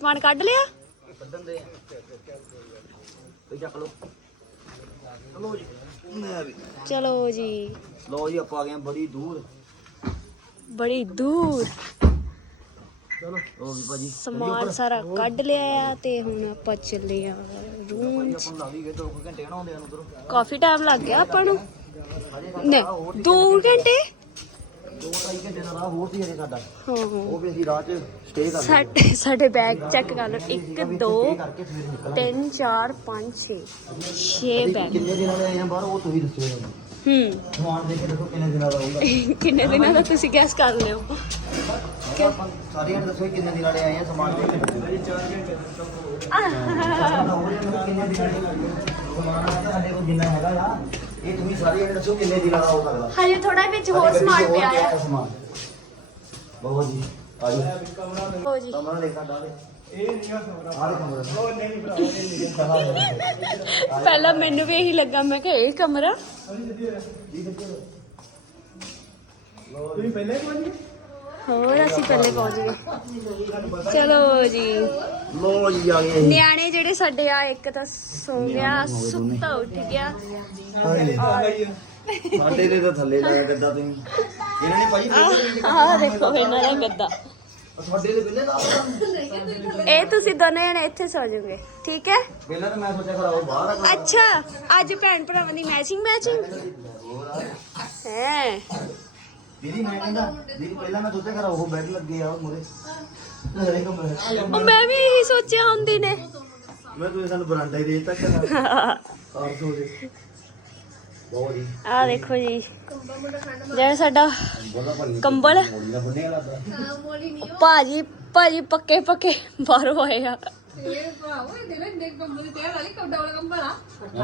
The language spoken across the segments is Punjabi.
ਸਮਾਨ ਕੱਢ ਲਿਆ? ਕੱਢਣ ਦੇ ਤੇ ਚੱਕ ਲਓ ਚਲੋ ਜੀ। ਮੈਂ ਵੀ ਚਲੋ ਜੀ ਲੋ ਜੀ ਆਪਾਂ ਆ ਗਏ ਬੜੀ ਦੂਰ। ਬੜੀ ਦੂਰ। ਚਲੋ ਉਹ ਵੀ ਭਾਜੀ। ਸਮਾਨ ਸਾਰਾ ਕੱਢ ਲਿਆ ਆ ਤੇ ਹੁਣ ਆਪਾਂ ਚੱਲੇ ਆ ਰੂਮ ਆਪਾਂ ਨੂੰ ਲੱਗ ਹੀ ਗਏ 2 ਘੰਟੇ ਨਾ ਆਉਂਦੇ ਨੂੰ ਉਧਰੋਂ। ਕਾਫੀ ਟਾਈਮ ਲੱਗ ਗਿਆ ਆਪਾਂ ਨੂੰ। ਨਹੀਂ 2 ਘੰਟੇ? 2-2.5 ਘੰਟੇ ਦਾ ਰਾਹ ਹੋਰ ਸੀ ਹਜੇ ਸਾਡਾ। ਹਾਂ ਹਾਂ ਉਹ ਵੀ ਅਸੀਂ ਰਾਹ 'ਚ ਸਟੇ ਕਰ ਸਾਡੇ ਸਾਡੇ ਬੈਗ ਚੈੱਕ ਕਰ ਲਓ। 1 2 ਕਰਕੇ ਫਿਰ ਨਿਕਲ 3 4 5 6 6 ਬੈਗ ਕਿੰਨੇ ਦਿਨਾਂ ਦੇ ਆਏ ਆ ਬਾਹਰ? ਉਹ ਤੁਸੀਂ ਦੱਸਿਓ ਹੂੰ ਸਮਾਨ ਦੇ ਕੇ ਦੇਖੋ ਕਿੰਨੇ ਦਿਨਾਂ ਦਾ ਹੋਊਗਾ। ਕਿੰਨੇ ਦਿਨਾਂ ਦਾ ਤੁਸੀਂ ਗੈਸ ਕਰ ਲਿਓ। ਸਾਰੀਆਂ ਦੱਸੋ ਵੀ ਕਿੰਨੇ ਦਿਨਾਂ ਦੇ ਆਏ ਆ ਸਮਾਨ ਦੇ ਕੇ ਕਿੰਨੇ ਦਿਨਾਂ ਦੇ ਸਮਾਨ ਸਾਡੇ ਕੋਲ ਜਿੰਨਾ ਹੈਗਾ ਆ। ਇਹ ਤੁਸੀਂ ਸਾਰੀਆਂ ਦੱਸੋ ਕਿੰਨੇ ਦਿਨਾਂ ਦਾ ਹੋ ਸਕਦਾ ਹਜੇ ਥੋੜਾ ਵਿੱਚ ਹੋਰ ਸਮਾਨ ਪਿਆ ਆ ਸਮਾਨ ਬਹੁਤ ਜੀ ਆ ਜੀ ਹੋ ਜੀ ਕਮਰਾ ਦੇਖ ਸਾਡਾ ਇਹ ਨਹੀਂ ਆ ਕਮਰਾ ਉਹ ਨਹੀਂ ਪਹਿਲਾਂ ਮੈਨੂੰ ਵੀ ਇਹੀ ਲੱਗਾ ਮੈਂ ਕਿਹਾ ਇਹ ਕਮਰਾ ਤੁਸੀਂ ਪਹਿਲੇ ਪਹੁੰਚ ਗਏ ਹੋਰ ਅਸੀਂ ਪਹਿਲੇ ਪਹੁੰਚ ਗਏ। ਚਲੋ ਜੀ। ਲੋ ਜੀ ਆ ਗਏ। ਨਿਆਣੇ ਜਿਹੜੇ ਸਾਡੇ ਆ ਇੱਕ ਤਾਂ ਸੌ ਗਿਆ ਸੁੱਤਾ ਉੱਠ ਗਿਆ। ਸਾਡੇ ਦੇ ਤਾਂ ਥੱਲੇ ਲਾਇਆ ਗੱਦਾ ਤੁਸੀਂ। ਇਹਨਾਂ ਨੇ ਭਾਈ ਆਹ ਦੇਖੋ ਇਹਨਾਂ ਦਾ ਗੱਦਾ। ਤੁਹਾਡੇ ਦੇ ਪਹਿਲੇ ਦਾ ਇਹ ਤੁਸੀਂ ਦੋਨੇ ਜਣੇ ਇੱਥੇ ਸੌ ਜਾਓਗੇ ਠੀਕ ਹੈ? ਪਹਿਲਾਂ ਤਾਂ ਮੈਂ ਸੋਚਿਆ ਖਰਾ ਉਹ ਬਾਹਰ ਆ ਅੱਛਾ ਅੱਜ ਭੈਣ ਭਰਾਵਾਂ ਦੀ ਮੈਚਿੰਗ ਮੈਚਿੰਗ ਹੈ। ਦੀਦੀ ਮੈਂ ਕਹਿੰਦਾ ਦੀਦੀ ਪਹਿਲਾਂ ਮੈਂ ਸੋਚਿਆ ਖਰਾ ਉਹ ਬੈੱਡ ਲੱਗੇ ਆ ਮੁਰੇ ਹਰੇ ਕਮਰੇ ਉਹ ਮੈਂ ਵੀ ਇਹੀ ਸੋਚਿਆ ਹੁੰਦੀ ਨੇ। ਮੈਂ ਤੁਸੀਂ ਸਾਨੂੰ ਬਰਾਂਡਾ ਹੀ ਦੇ ਦਿੱਤਾ ਕਿ ਆਰ ਸੋ ਦੇ ਬਹੁਤ ਆਹ ਦੇਖੋ ਜੀ। ਜਿਹੜਾ ਸਾਡਾ ਕੰਬਲ ਮੋੜੀ ਦਾ ਬੰਨੇ ਵਾਲਾ ਦਾ ਭਾਜੀ ਭਾਜੀ ਪੱਕੇ ਪੱਕੇ ਬਾਹਰੋਂ ਆਏ ਆ।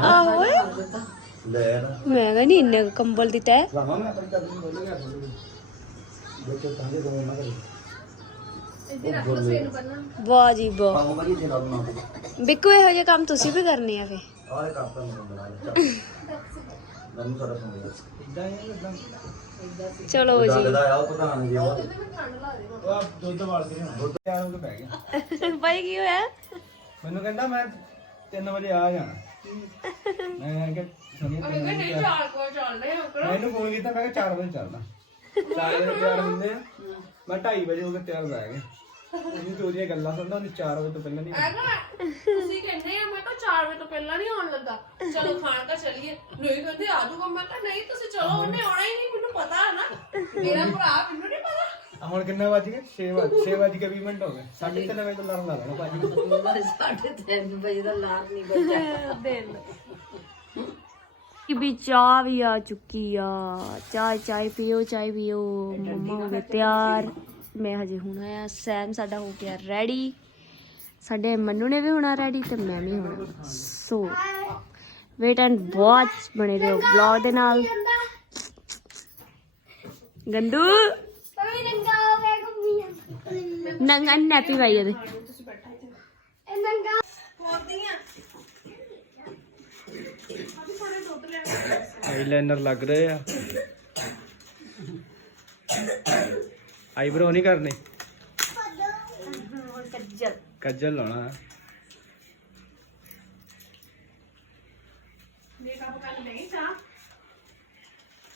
ਆਹੋ ਓਏ। ਲੈ ਨਾ। ਮੈਂ ਕਹਿੰਦੀ ਇੰਨੇ ਕੁ ਕੰਬਲ ਦੀ ਤੈ ਰਾਮਾ ਮੈਂ ਆਪਣੀ ਚਾਬੀ ਬੋਲ ਗਿਆ ਦੇਖੋ ਤਾਂ ਦੇ। ਦੋ। ਨਾ ਕਰੇ ਵਾਹ ਜੀ ਵਾਹ। ਪਾਉਂ ਇੱਥੇ ਲਾ ਬਿੱਕੂ ਇਹੋ ਜਿਹੇ ਕੰਮ ਤੁਸੀਂ ਵੀ ਕਰਨੇ ਆ ਫੇ ਆਹ ਕੰਮ ਤਾਂ ਮੈਨੂੰ ਬਣਾ ਲੈ ਮੈਨੂੰ ਸਾਰਾ ਸੁਣ ਲਿਆ ਇਦਾਂ ਹੀ ਇਦਾਂ ਚਲੋ ਜੀ। ਲੱਗਦਾ ਆ ਉਹ ਪ੍ਰਧਾਨ ਜੀ ਉਹ ਉਹ ਦੁੱਧ ਵਾਲ ਕੇ ਦੁੱਧ ਯਾਰ ਉਹ ਪੈ ਗਿਆ। ਭਾਈ ਕੀ ਹੋਇਆ? ਮੈਨੂੰ ਕਹਿੰਦਾ ਮੈਂ 3 ਵਜੇ ਆ ਜਾਣਾ। ਮੈਂ ਕਿਹਾ ਸੁਣੀ ਨਹੀਂ ਚਾਰ ਕੋ ਚੱਲਦੇ ਮੈਨੂੰ ਫੋਨ ਕੀਤਾ ਮੈਂ ਕਿਹਾ 4 ਵਜੇ ਚੱਲਦਾ। 4 ਵਜੇ ਤਿਆਰ ਹੁੰਦੇ ਆ। ਮੈਂ 2:30 ਵਜੇ ਹੋ ਕੇ ਤਿਆਰ ਬਹਿ ਗਿਆ ਉਹਦੀ ਚੋਰੀਆਂ ਗੱਲਾਂ ਸੁਣਦਾ ਉਹਨੇ 4 ਵਜੇ ਤੋਂ ਪਹਿਲਾਂ ਨਹੀਂ ਤੁਸੀਂ ਕਹਿੰਦੇ ਆ ਮੈਂ ਤਾਂ 4 ਵਜੇ ਤੋਂ ਪਹਿਲਾਂ ਨਹੀਂ ਆਉਣ ਲੱਗਾ। ਚਲੋ ਖਾਣ ਤਾਂ ਚਲੀਏ। ਨਹੀਂ ਕਹਿੰਦੇ ਆ ਜਾਊਗਾ। ਮੈਂ ਕਿਹਾ ਨਹੀਂ ਤੁਸੀਂ ਚਲੋ ਉਹਨੇ ਆਉਣਾ ਹੀ ਨਹੀਂ ਮੈਨੂੰ ਪਤਾ ਹੈ ਨਾ। ਮੇਰਾ ਭਰਾ ਮੈਨੂੰ ਨਹੀਂ ਆ ਹੁਣ ਕਿੰਨਾ ਵੱਜ ਗਏ? 6 ਵਜੇ 6 ਵਜੇ ਕੇ 20 ਮਿੰਟ ਹੋ ਗਏ। 3:30 ਵਜੇ ਤੋਂ ਅਲਾਰਮ ਲਾ ਲੈਣਾ ਭਾਜੀ। ਕਿ ਵੀ ਚਾਹ ਵੀ ਆ ਚੁੱਕੀ ਆ। ਚਾਹ ਚਾਹ ਪੀਓ ਚਾਹ ਪੀਓ। ਮੰਮਾ ਹੋ ਗਏ ਤਿਆਰ। ਮੈਂ ਹਜੇ ਹੁਣ ਆਇਆ। ਸੈਮ ਸਾਡਾ ਹੋ ਗਿਆ ਰੈਡੀ ਸਾਡੇ ਮੰਨੂ ਨੇ ਵੀ ਹੋਣਾ ਰੈਡੀ ਤੇ ਮੈਂ ਵੀ ਹੋਣਾ। ਸੋ ਵੇਟ ਐਂਡ ਵਾਚ ਬਣੇ ਰਹੋ ਵਲੌਗ ਦੇ ਨਾਲ। ਗੰਦੂ ਨੰਗਾ ਨੈਪੀ ਪਾਈ ਉਹਦੇ। ਆਈਲਾਈਨਰ ਲੱਗ ਰਹੇ ਆ। ਆਈਬ੍ਰੋ ਨਹੀਂ ਕਰਨੇ? ਕੱਜਲ ਲਾਉਣਾ ਮੇਕਅਪ ਕਰ ਨਹੀਂ ਚਾਹ?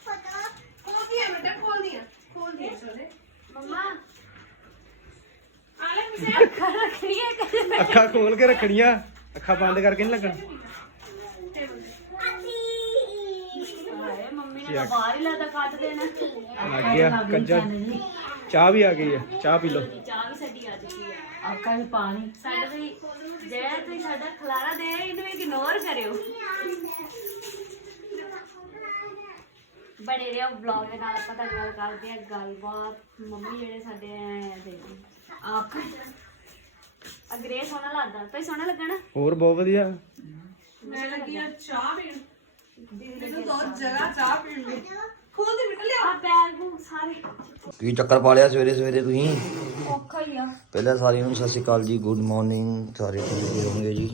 ਪਤਾ ਖੋਲਦੀ ਆ ਬੇਟਾ ਖੋਲਦੀ ਆ ਖੋਲਦੀ ਆ ਚਲੇ ਮੰਮਾ ਆ ਲੈ ਮਿਸੇ ਅੱਖਾਂ ਖੋਲ ਕੇ ਰੱਖਣੀਆਂ। ਅੱਖਾਂ ਬੰਦ ਕਰਕੇ ਨਹੀਂ ਲੱਗਣ। ਬਾਹਰ ਹੀ ਲੱਗਦਾ ਕੱਟ ਦੇਣਾ। ਲੱਗ ਗਿਆ ਕੱਜਲ ਚਾਹ ਵੀ ਆ ਗਈ ਹੈ ਚਾਹ ਪੀ ਲਓ। ਚਾਹ ਵੀ ਸਾਡੀ ਆ ਚੁੱਕੀ ਹੈ ਆਕਾ ਵੀ ਪਾਣੀ। ਸਾਡਾ ਵੀ ਜਿਹੜਾ ਤੁਸੀਂ ਸਾਡਾ ਖਲਾਰਾ ਦੇ ਇਹਨੂੰ ਇਗਨੋਰ ਕਰਿਓ। ਬੜੇ ਰਿਹਾ ਵਲੌਗ ਦੇ ਨਾਲ ਆਪਾਂ ਤੁਹਾਡੇ ਨਾਲ ਕਰਦੇ ਆ ਗੱਲਬਾਤ। ਮੰਮੀ ਜਿਹੜੇ ਸਾਡੇ ਆਏ ਦੇ ਆਪ ਅਗਰੇ ਸੋਹਣਾ ਲੱਗਦਾ। ਤੇ ਸੋਹਣਾ ਲੱਗਣਾ? ਹੋਰ ਬਹੁਤ ਵਧੀਆ। ਮੈਂ ਲੱਗੀ ਆ ਚਾਹ ਪੀਣ। ਮੈਨੂੰ ਦੋ ਜਗ੍ਹਾ ਚਾਹ ਪੀਣ ਲਈ। ਖੋਲਦੀ ਬੇਟਾ ਲਿਆ। ਆ ਬੈਗ ਬੂਗ ਸਾਰੇ। ਕੀ ਚੱਕਰ ਪਾ ਲਿਆ ਸਵੇਰੇ ਸਵੇਰੇ ਤੁਸੀਂ? ਔਖਾ ਹੀ ਆ। ਪਹਿਲਾਂ ਸਾਰਿਆਂ ਨੂੰ ਸਤਿ ਸ਼੍ਰੀ ਅਕਾਲ ਜੀ ਗੁੱਡ ਮਾਰਨਿੰਗ ਸਾਰੇ ਠੀਕ ਜੀ ਲਓ ਜੀ।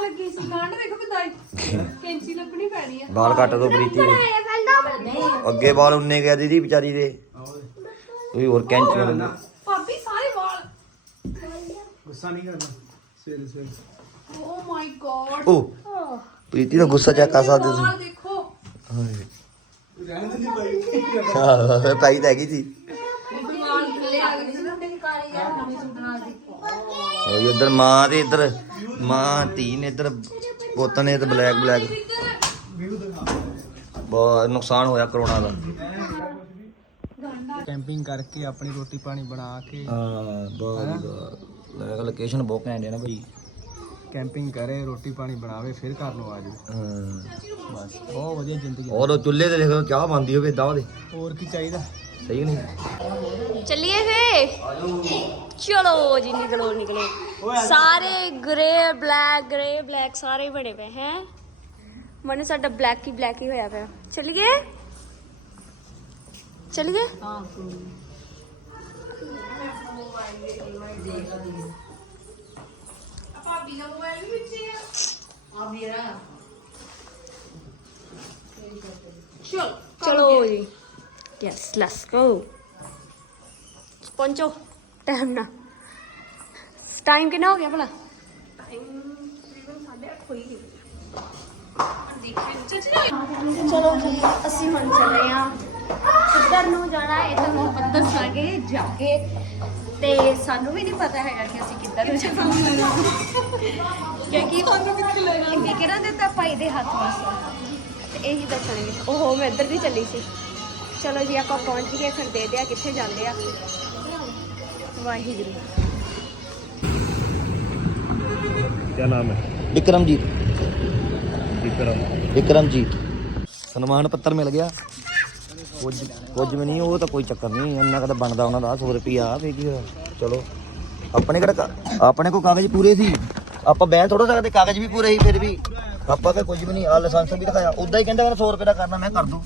ਲੱਗੀ ਸੀ ਕਾਂਡ ਦੇਖੋ ਕਿਦਾਈ ਕੈਂਚੀ ਲੱਭਣੀ ਪੈਣੀ ਆ। ਬਾਲ ਕੱਟ ਦੋ ਪ੍ਰੀਤੀ। ਦੇ ਅੱਗੇ ਬਾਲ ਉੰਨੇ ਗਿਆ ਦੀਦੀ ਵਿਚਾਰੀ ਦੇ। ਤੁਸੀਂ ਹੋਰ ਕੈਂਚੀ ਵਾਲੇ ਭਾਬੀ ਸਾਰੇ ਗੁੱਸਾ ਨਹੀਂ ਕਰਨਾ ਸਵੇਰੇ ਸਵੇਰੇ। ਓ ਮਾਈ ਗॉड ਓ ਪ੍ਰੀਤੀ ਦਾ ਗੁੱਸਾ ਚੈੱਕ ਕਰ ਸਕਦੇ ਦੇਖੋ। ਤੁਸੀਂ ਰਹਿਣ ਦੇ ਨਹੀਂ ਭਾਈ। ਤਾਂ ਹੈਗੀ ਸੀ। ਦਿਮਾਗ ਥੱਲੇ ਆ ਗਈ ਸੀ। ਨਾ ਮੇਰੇ ਕਾਲੀ ਯਾਰ ਨਵੀਂ ਸੂਟ ਨਾਲ ਦੀ ਉਹ ਇੱਧਰ ਮਾਂ ਤੇ ਇੱਧਰ ਮਾਂ ਧੀ ਨੇ ਇੱਧਰ ਪੁੱਤ ਨੇ ਤੇ ਬਲੈਕ ਬਲੈਕ ਵੀਊ ਦਿਖਾ। ਬਹੁਤ ਨੁਕਸਾਨ ਹੋਇਆ ਕਰੋਨਾ ਦਾ। ਕੈਂਪਿੰਗ ਕਰਕੇ ਆਪਣੀ ਰੋਟੀ ਪਾਣੀ ਬਣਾ ਕੇ ਹਾਂ ਬਹੁਤ ਲੋਕੇਸ਼ਨ ਬਹੁਤ ਘੈਂਟ ਹੈ ਨਾ ਭਾਈ ਕੈਂਪਿੰਗ ਕਰੇ ਰੋਟੀ ਪਾਣੀ ਬਣਾਵੇ ਫਿਰ ਘਰ ਨੂੰ ਆ ਜਾਓ ਹਾਂ। ਬਸ ਬਹੁਤ ਵਧੀਆ ਜ਼ਿੰਦਗੀ ਔਰ ਉਹ ਚੁੱਲ੍ਹੇ ਤੇ ਦੇਖੋ ਚਾਹ ਬਣਦੀ ਹੋਵੇ ਇਦਾਂ ਉਹਦੇ। ਹੋਰ ਕੀ ਚਾਹੀਦਾ? ਸਹੀ ਨਹੀਂ। ਚੱਲੀਏ ਫੇ ਚਲੋ ਜੀ ਨਿਕਲੋ ਨਿਕਲੋ। ਸਾਰੇ ਗ੍ਰੇ ਬਲੈਕ ਗ੍ਰੇ ਬਲੈਕ ਸਾਰੇ ਬਣੇ ਪਏ ਹੈ? ਮਨੇ ਸਾਡਾ ਬਲੈਕ ਹੀ ਬਲੈਕ ਹੀ ਹੋਇਆ ਪਿਆ। ਚੱਲੀਏ? ਚੱਲੀਏ ਹਾਂ ਭਾਬੀ ਦਾ ਮੋਬਾਈਲ ਵੀ ਵਿੱਚ ਹੀ ਆ। ਆ ਮੇਰਾ। ਚਲ ਚਲੋ ਜੀ। ਯੈਸ ਲੈਟਸ ਗੋ ਪਹੁੰਚੋ। ਟਾਈਮ ਨਾ ਟਾਈਮ ਕਿੰਨਾ ਹੋ ਗਿਆ ਭਲਾ? ਚਲੋ ਜੀ ਅਸੀਂ ਹੁਣ ਚੱਲੇ ਆ ਕਿੱਧਰ ਨੂੰ ਜਾਣਾ ਇਹ ਤਾਂ ਹੁਣ ਦੱਸਾਂਗੇ ਜਾ ਕੇ ਤੇ ਸਾਨੂੰ ਵੀ ਨਹੀਂ ਪਤਾ ਹੈਗਾ ਕਿ ਅਸੀਂ ਕਿੱਧਰ ਨੂੰ ਜਾਣਾ। ਕਿਉਂਕਿ ਤੁਹਾਨੂੰ ਕਿੱਥੇ ਲੈ ਜਾਣਾ ਕਿਹੜਾ ਦਿੱਤਾ ਭਾਈ ਦੇ ਹੱਥ ਵਿੱਚ ਤੇ ਇਹੀ ਦੱਸਣਗੇ ਓਹੋ ਮੈਂ ਇੱਧਰ ਦੀ ਚੱਲੀ ਸੀ। ਚਲੋ ਜੀ ਆਪਾਂ ਪਹੁੰਚ ਗਏ ਫਿਰ ਦੇ ਦਿਆ ਕਿੱਥੇ ਜਾਂਦੇ ਆ। ਵਾਹਿਗੁਰੂ। ਕੀ ਨਾਮ ਹੈ? ਵਿਕਰਮਜੀਤ। ਵਿਕਰਮ। ਵਿਕਰਮਜੀਤ। ਸਨਮਾਨ ਪੱਤਰ ਮਿਲ ਗਿਆ। ਕੁਝ ਕੁਝ ਵੀ ਨਹੀਂ ਉਹ ਤਾਂ ਕੋਈ ਚੱਕਰ ਨਹੀਂ ਇੰਨਾ ਕਦਾ ਬਣਦਾ ਉਹਨਾਂ ਦਾ 100 ਰੁਪਿਆ ਫੇਰ ਕੀ ਹੋਇਆ? ਚਲੋ ਆਪਣੇ ਕਿਹੜਾ ਆਪਣੇ ਕੋ ਕਾਗਜ਼ ਪੂਰੇ ਸੀ। ਆਪਾਂ ਬਹਿ ਥੋੜਾ ਸਕਦੇ ਕਾਗਜ਼ ਵੀ ਪੂਰੇ ਸੀ ਫਿਰ ਵੀ। ਆਪਾਂ ਤਾਂ ਕੁਝ ਵੀ ਨਹੀਂ ਆ ਲਾਇਸੈਂਸ ਵੀ ਦਿਖਾਇਆ। ਉਦਾਂ ਹੀ ਕਹਿੰਦਾ ਮੈਂ 100 ਰੁਪਏ ਦਾ ਕਰਨਾ ਮੈਂ ਕਰ ਦੂੰ।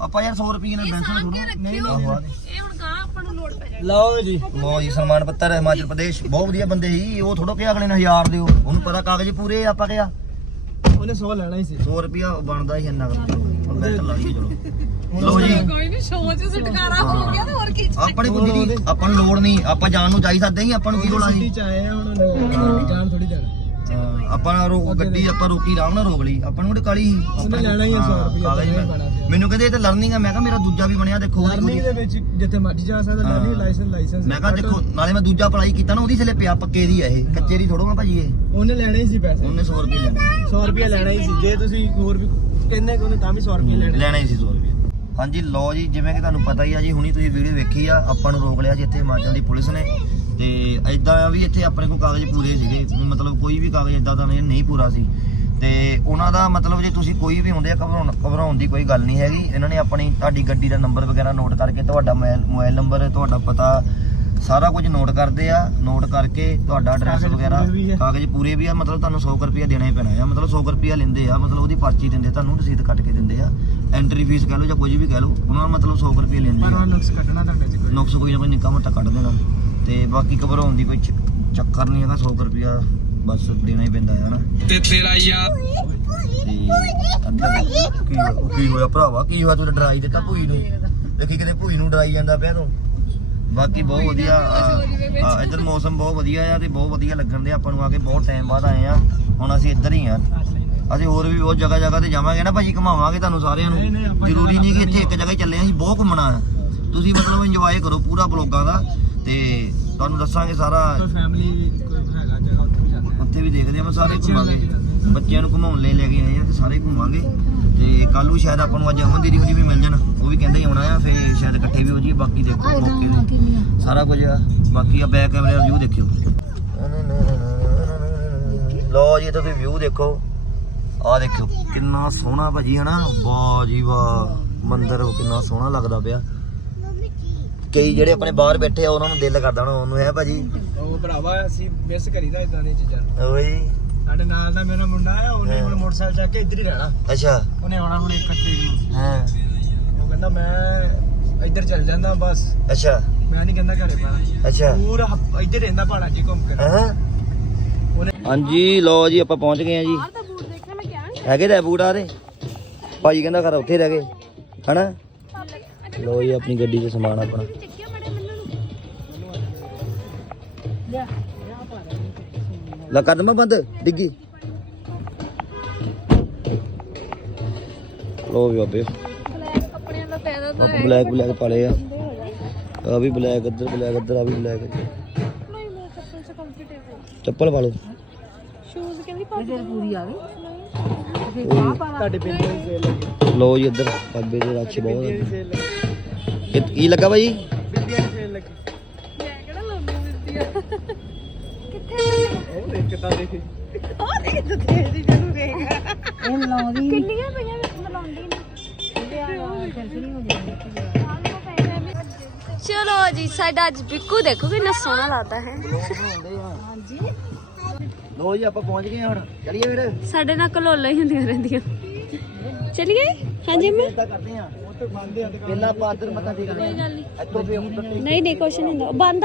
ਆਪਾਂ ਯਾਰ 100 ਰੁਪਏ ਨਾਲ ਬੈਂਸ ਥੋੜਾ ਨਹੀਂ ਨਹੀਂ ਇਹ ਹੁਣ ਕਹਾਂ ਆਪਾਂ ਨੂੰ ਲੋੜ ਪੈ ਜਾਣੀ ਲਓ ਜੀ। ਲੋ ਜੀ ਸਨਮਾਨ ਪੱਤਰ ਹਿਮਾਚਲ ਪ੍ਰਦੇਸ਼। ਬਹੁਤ ਵਧੀਆ ਬੰਦੇ ਸੀ ਉਹ ਥੋੜਾ ਕਿ ਅਗਲੇ ਨੇ 1000 ਦਿਓ। ਉਹਨੂੰ ਪਤਾ ਕਾਗਜ਼ ਪੂਰੇ ਆਪਾਂ ਕਿਹਾ। ਉਹਨੇ 100 ਲੈਣਾ ਹੀ ਸੀ। 100 ਰੁਪਿਆ ਬਣਦਾ ਹੀ ਇੰਨਾ ਕੁ। ਹੁਣ ਬੈਠ ਲਾ ਲਈ ਚਲੋ। ਲੋ ਜੀ। ਕੋਈ ਨਹੀਂ ਸ਼ੋਅ 'ਚ ਛੁਟਕਾਰਾ ਹੋ। ਗਿਆ ਤੇ ਹੋਰ ਕੀ ਆਪਣੀ ਬੁੱਧੀ ਦੀ ਆਪਾਂ ਨੂੰ ਲੋੜ ਨਹੀਂ ਆਪਾਂ ਜਾਣ ਨੂੰ ਚਾਹੀ ਸਕਦੇ ਹੀ ਆਪਾਂ ਨੂੰ ਕੀ ਲੋੜ ਆ ਹੁਣ ਜਾਣ ਥੋੜੀ ਜਾਣਾ ਹਾਂ, ਆਪਾਂ ਰੋ ਗੱਡੀ ਆਪਾਂ ਰੋਕੀ ਆਰਾਮ ਨਾਲ ਰੋਕ ਲਈ। ਆਪਾਂ ਨੂੰ ਕਾਲੀ ਸੀ? ਉਹਨੇ ਲੈਣਾ ਹੀ ਆ 100 ਹਾਂ, ਰੁਪਏ ਕਾਗਜ਼ ਦੇਣਾ ਮੈਂ-। ਮੈਨੂੰ ਕਹਿੰਦੇ ਇਹ ਤਾਂ ਲਰਨਿੰਗ ਆ ਮੈਂ ਕਿਹਾ ਮੇਰਾ ਦੂਜਾ ਵੀ ਬਣਿਆ ਦੇਖੋ ਉਹਦੀ- ਲਰਨਿੰਗ ਦੇ ਵਿੱਚ ਜਿੱਥੇ ਮਰਜ਼ੀ ਜਾ ਸਕਦਾ ਲਰਨਿੰਗ ਲਾਇਸੈਂਸ ਲਾਇਸੈਂਸ ਮੈਂ ਕਿਹਾ ਦੇਖੋ ਨਾਲੇ ਮੈਂ ਦੂਜਾ ਅਪਲਾਈ ਕੀਤਾ ਨਾ ਉਹਦੀ ਥੱਲੇ ਪਿਆ ਪੱਕੇ ਦੀ ਆ ਇਹ। ਕੱਚੇ ਦੀ ਥੋੜੋ ਆ ਭਾਜੀ ਇਹ। ਉਹਨੇ ਲੈਣੇ ਹੀ ਸੀ ਪੈਸੇ। ਉਹਨੇ 100 ਰੁਪਏ ਲੈਣੇ। 100 ਰੁਪਏ ਲੈਣਾ ਹੀ ਸੀ। ਜੇ ਤੁਸੀਂ ਹੋਰ ਵੀ ਕਹਿੰਦੇ ਕਿ ਉਹਨੇ ਤਾਂ ਵੀ 100 ਰੁਪਏ ਲੈਣੇ। ਲੈਣਾ ਹੀ ਸੀ 100 ਰੁਪਏ ਹਾਂਜੀ ਲੋ ਜੀ, ਜਿਵੇਂ ਕਿ ਤੁਹਾਨੂੰ ਪਤਾ ਹੀ ਆ ਜੀ, ਹੁਣੀ ਤੁਸੀਂ ਵੀਡੀਓ ਵੇਖੀ ਆ, ਆਪਾਂ ਨੂੰ ਰੋਕ ਲਿਆ ਜੀ ਇੱਥੇ ਹਿਮਾਚਲ ਦੀ ਪੁਲਿਸ ਨੇ। ਤੇ ਐਦਾਂ ਆ ਵੀ ਇੱਥੇ ਆਪਣੇ ਕੋਲ ਕਾਗਜ਼ ਪੂਰੇ ਸੀਗੇ ਮਤਲਬ ਕੋਈ ਵੀ ਕਾਗਜ਼ ਇਦਾਂ ਦਾ ਨਹੀਂ ਨਹੀਂ ਪੂਰਾ ਸੀ। ਤੇ ਉਹਨਾਂ ਦਾ ਮਤਲਬ ਜੇ ਤੁਸੀਂ ਕੋਈ ਵੀ ਹੁੰਦੇ ਆ, ਘਬਰਾਉਣ ਘਬਰਾਉਣ ਦੀ ਕੋਈ ਗੱਲ ਨਹੀਂ ਹੈਗੀ। ਇਹਨਾਂ ਨੇ ਆਪਣੀ ਤੁਹਾਡੀ ਗੱਡੀ ਦਾ ਨੰਬਰ ਵਗੈਰਾ ਨੋਟ ਕਰਕੇ, ਤੁਹਾਡਾ ਮੋਬਾਈਲ ਨੰਬਰ, ਤੁਹਾਡਾ ਪਤਾ ਸਾਰਾ ਕੁਝ ਨੋਟ ਕਰਦੇ ਆ ਨੋਟ ਕਰਕੇ ਤੁਹਾਡਾ ਐਡਰੈਸ ਵਗੈਰਾ। ਕਾਗਜ਼ ਪੂਰੇ ਵੀ ਆ ਮਤਲਬ ਤੁਹਾਨੂੰ 100 ਰੁਪਏ ਦੇਣਾ ਹੀ ਪੈਣਾ ਆ। ਮਤਲਬ 100 ਰੁਪਏ ਲੈਂਦੇ ਆ ਮਤਲਬ ਉਹਦੀ ਪਰਚੀ ਦਿੰਦੇ ਤੁਹਾਨੂੰ ਰਸੀਦ ਕੱਟ ਕੇ ਦਿੰਦੇ ਆ। ਐਂਟਰੀ ਫੀਸ ਕਹਿ ਲਓ ਜਾਂ ਕੁਝ ਵੀ ਕਹਿ ਲਓ ਉਹਨਾਂ ਨੂੰ ਮਤਲਬ 100 ਰੁਪਏ ਲੈਂਦੇ ਪਰ ਆ। ਨੁਕਸ ਕੱਢਣਾ ਤੁਹਾਡੇ ਚ ਕੋਈ। ਨੁਕਸ ਕੋਈ ਨਾ ਕੋਈ ਨਿੱਕਾ ਮੋਟਾ ਕੱਢ ਦੇਣਾ। ਤੇ ਬਾਕੀ ਘਬਰਾਉਣ ਦੀ ਕੋਈ ਚੱਕਰ ਨਹੀਂ ਹੈਗਾ 100 ਰੁਪਿਆ ਬਸ ਦੇਣਾ ਹੀ ਪੈਂਦਾ ਹੈ ਹਨਾ? ਤੇ ਤੇਰਾ ਯਾਰ ਕੀ ਹੋਇਆ- ਭਰਾਵਾ? ਕੀ ਹੋਇਆ? ਤੂੰ ਤਾਂ ਡਰਾਈ ਦਿੱਤਾ ਭੂਈ ਨੂੰ? ਦੇਖੀ ਕਿਤੇ ਭੂਈ ਨੂੰ ਡਰਾਈ ਜਾਂਦਾ ਪਿਆ ਤੂੰ? ਬਾਕੀ ਬਹੁਤ ਵਧੀਆ ਆ, ਇੱਧਰ ਮੌਸਮ ਬਹੁਤ ਵਧੀਆ ਆ ਤੇ ਬਹੁਤ ਵਧੀਆ ਲੱਗਣ ਦੇ ਆਪਾਂ ਨੂੰ ਆ ਕੇ ਬਹੁਤ ਟਾਈਮ ਬਾਅਦ ਆਏ ਆ। ਹੁਣ ਅਸੀਂ ਇੱਧਰ ਹੀ ਆ। ਅਸੀਂ ਹੋਰ ਵੀ ਬਹੁਤ ਜਗ੍ਹਾ ਜਗ੍ਹਾ ਤੇ ਜਾਵਾਂਗੇ ਨਾ ਭਾਜੀ ਘੁਮਾਵਾਂਗੇ ਤੁਹਾਨੂੰ ਸਾਰਿਆਂ ਨੂੰ। ਜ਼ਰੂਰੀ ਨਹੀਂ ਕਿ ਇੱਥੇ ਇੱਕ ਜਗ੍ਹਾ ਹੀ ਚੱਲੇ ਆ ਅਸੀਂ ਬਹੁਤ ਘੁੰਮਣਾ ਆ। ਤੁਸੀਂ ਮਤਲਬ ਇੰਜੋਏ ਕਰੋ ਪੂਰਾ ਬਲੌਗਾਂ ਦਾ ਤੇ ਤੁਹਾਨੂੰ ਦੱਸਾਂਗੇ ਸਾਰਾ ਫੈਮਿਲੀ ਕੋਈ ਹੈਗਾ ਜਗ੍ਹਾ ਉੱਥੇ ਵੀ ਜਾਂਦੇ ਆ। ਉੱਥੇ ਵੀ ਦੇਖਦੇ ਆ ਸਾਰੇ ਬੱਚਿਆਂ ਨੂੰ ਲੈ ਘੁੰਮਾਂਗੇ ਬੱਚਿਆਂ ਨੂੰ ਘੁਮਾਉਣ ਲਈ ਲੈ ਕੇ ਆਏ ਆ ਤੇ ਸਾਰੇ ਘੁੰਮਾਂਗੇ। ਤੇ ਕੱਲ ਨੂੰ ਸ਼ਾਇਦ ਆਪਾਂ ਨੂੰ ਅੱਜ ਅਮਨ ਦੀਦੀ ਹੁਣੀ ਵੀ ਮਿਲ ਜਾਣ ਉਹ ਵੀ ਕਹਿੰਦੇ ਹੀ ਆਉਣਾ ਆ ਫੇ ਸ਼ਾਇਦ ਇਕੱਠੇ ਵੀ ਹੋ ਜਾਈਏ ਬਾਕੀ ਦੇਖੋ ਮੌਕੇ ਤੇ। ਸਾਰਾ ਕੁਝ ਆ ਬਾਕੀ ਆ ਬੈਕ ਕੈਮਰੇ ਦਾ ਵਿਊ ਦੇਖਿਓ। ਲੋ ਜੀ ਤੁਸੀਂ ਵਿਊ ਦੇਖੋ। ਆ ਦੇਖਿਓ ਕਿੰਨਾ ਸੋਹਣਾ ਭਾਜੀ ਹਨਾ? ਵਾਹ ਜੀ ਵਾਹ ਮੰਦਿਰ ਕਿੰਨਾ ਸੋਹਣਾ ਲੱਗਦਾ ਪਿਆ। ਕਈ ਜਿਹੜੇ ਆਪਣੇ ਬਾਹਰ ਬੈਠੇ ਆ ਉਹਨਾਂ ਨੂੰ ਦਿਲ ਕਰਦਾ ਹੋਣਾ ਉਹਨੂੰ ਹੈ ਭਾਜੀ। ਉਹ ਭਰਾਵਾ ਅਸੀਂ ਮਿਸ ਕਰੀਦਾ ਇਦਾਂ ਦੀਆਂ ਚੀਜ਼ਾਂ। ਓਏ ਸਾਡੇ ਨਾਲ ਦਾ ਮੇਰਾ ਮੁੰਡਾ ਆ ਉਹਨੇ ਹੁਣ ਮੋਟਰਸਾਈਕਲ ਚੱਕ ਕੇ ਇੱਧਰ ਹੀ ਰਹਿਣਾ। ਅੱਛਾ। ਉਹਨੇ ਆਉਣਾ ਹੁਣ ਇੱਕ ਤਰੀਕ ਨੂੰ। ਹਾਂ। ਉਹ ਕਹਿੰਦਾ ਮੈਂ ਇੱਧਰ ਚੱਲ ਜਾਂਦਾ ਬਸ। ਅੱਛਾ। ਮੈਂ ਨਹੀਂ ਕਹਿੰਦਾ ਘਰੇ ਪੈਣਾ ਅੱਛਾ। ਪੂਰਾ ਹਫ- ਇੱਧਰ ਰਹਿੰਦਾ ਪਹਾੜਾਂ 'ਚ ਘੁੰਮ ਕੇ। ਹਾਂ। ਉਹਨੇ ਹਾਂਜੀ ਲੋ ਜੀ ਆਪਾਂ ਪਹੁੰਚ ਗਏ ਆ ਜੀ। ਤਾਂ ਬੂਟ ਦੇਖਿਆ ਮੈਂ ਕਿਹਾ ਨਹੀਂ। ਹੈਗੇ ਤਾਂ ਬੂਟ ਆ ਰਹੇ। ਭਾਜੀ ਕਹਿੰਦਾ ਘਰ ਉੱਥੇ ਰਹਿ ਗਏ ਹਨਾ? ਲੋ ਜੀ ਆਪਣੀ ਗੱਡੀ 'ਚ ਸਮਾਨ ਆਪਣਾ। ਲਾ ਕਰ ਦਮਾ ਬੰਦ ਡਿੱਗੀ ਲੋ ਵੀ ਬਾਬੇ ਕੱਪੜਿਆਂ ਦਾ ਫਾਇਦਾ ਤਾਂ ਬਲੈਕ ਬਲੈਕ ਪਾਲੇ ਆ ਆ ਵੀ ਬਲੈਕ ਇੱਧਰ ਬਲੈਕ ਇੱਧਰ ਆ ਵੀ ਬਲੈਕ ਇੱਧਰ ਨਹੀਂ ਮੈਂ ਚੱਪਲ ਚ ਕੰਫਰਟੇਬਲ ਚੱਪਲ ਪਾ ਲਓ ਸ਼ੂਜ਼ ਕਹਿੰਦੀ ਪਾ ਪੂਰੀ ਆ ਤੁਹਾਡੇ ਪਿੰਡ ਦੀ ਸੇਲ ਲੱਗੀ ਲੋ ਜੀ ਇੱਧਰ ਬਾਬੇ ਦੇ ਰੱਛ ਬਹੁਤ ਇਹ ਕੀ ਲੱਗਾ ਬਾਈ ਉਹ ਦੇਖ ਕਿੱਦਾਂ ਦੇਖੀ। ਕਿੰਨੀਆਂ ਪਈਆਂ ਮਲਾਉਂਦੀ ਚਲੋ ਜੀ ਸਾਡਾ ਅੱਜ ਬਿੱਕੂ ਦੇਖੋ ਕਿੰਨਾ ਸੋਹਣਾ ਲੱਗਦਾ ਹੈ। ਲੋ ਜੀ ਆਪਾਂ ਪਹੁੰਚ ਗਏ ਹੁਣ। ਚਲੀਏ ਵੀਰ? ਸਾਡੇ ਨਾਲ ਕਲੋਲਾ ਹੀ ਹੁੰਦੀਆਂ ਰਹਿੰਦੀਆਂ। ਚਲਿਏ? ਹਾਂਜੀ ਮੈਂ ਇਦਾਂ ਕਰਦੇ ਆ। ਤੇ ਤੇ ਪਹਿਲਾਂ ਮੱਥਾ ਟੇਕਦੇ ਆ। ਗੱਲ ਨਹੀਂ ਇੱਥੋਂ ਟੇਕ ਨਹੀਂ ਨਹੀਂ ਕੁਛ ਨਹੀਂ ਹੁੰਦਾ। ਬੰਦ